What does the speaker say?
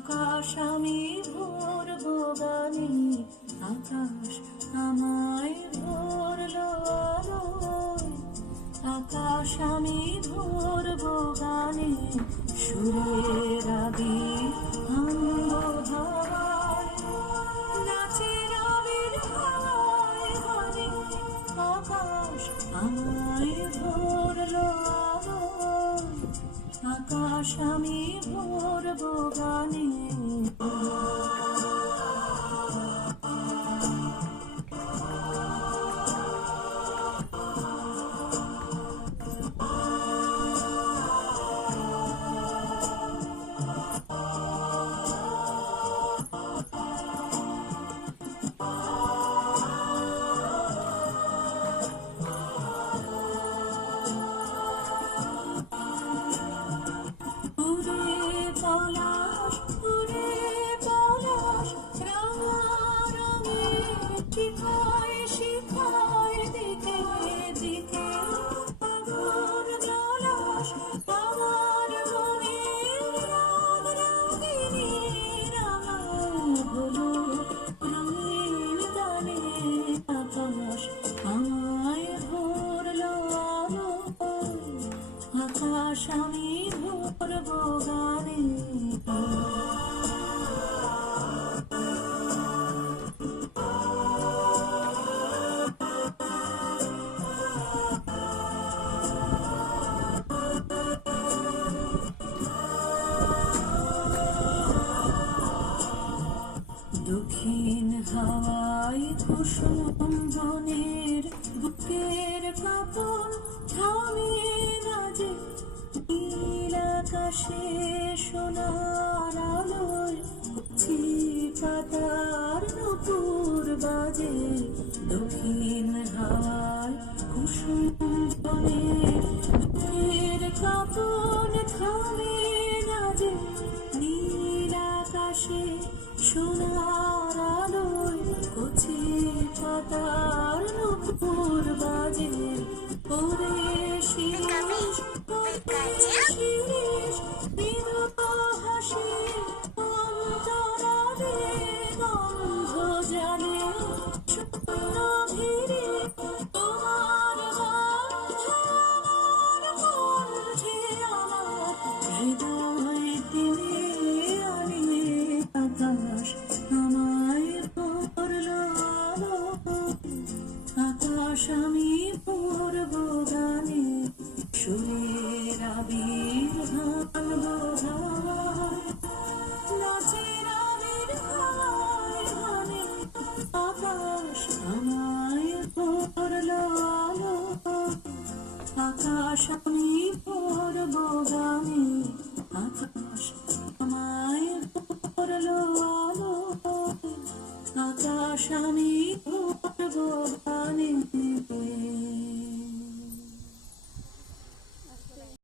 আকাশ আমি ভরবো গানে, আকাশ আমায় ভরলো আলোয়। আকাশ আমি ভরবো গানে, সুরের আবির আনবো হাওয়ায়। নাচের আবির হাওয়ায় গানে, আকাশ আমায় ভরলো আলোয়। আকাশ আমি ভরবো গানে। পলাশ উড়ে পলাশ, রাঙা রঙের শিখায় শিখায় দিকে দিকে আগুন জলাশ। আমার মনের রাগ রাগিনী রাঙায় হলো রঙিন গানে। আকাশ আমায় ভরলো আলোয়, আকাশ আমি ভরবো গানে। দক্ষিণ হাওয়ায় কুসুম বনের বুকের কাপড় থামিয়ে বাজে, নীল আকাশে সোনার আলোয় কচি পাতার নূপুর বাজে। দক্ষিণ হাওয়ায় কুসুম বনের